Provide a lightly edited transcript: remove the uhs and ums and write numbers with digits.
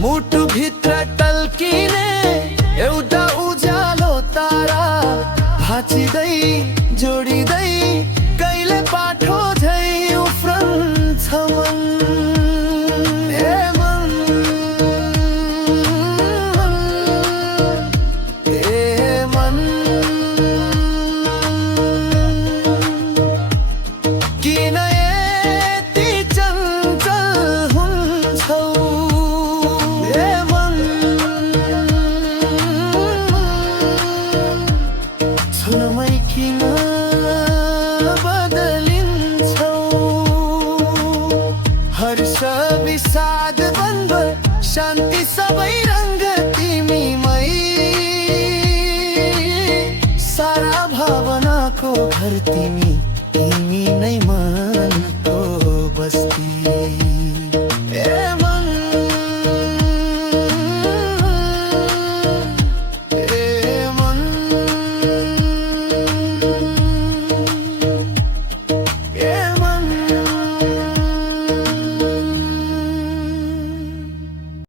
मुटु भित्र टल्किने एउटा उज्यालो तारा, भाँचिँदै जोडिँदै कहिले पाठो झै उफ्रन्छ मन। ए मन, ए मन, किन यति चञ्चल हुन्छौ? ए मन, क्षणमै किन बदलिन्छौ? हर्ष विषाद द्वन्द्व शान्ति सबै रङ्ग तिमीमै, सारा भावनाको घर तिमी।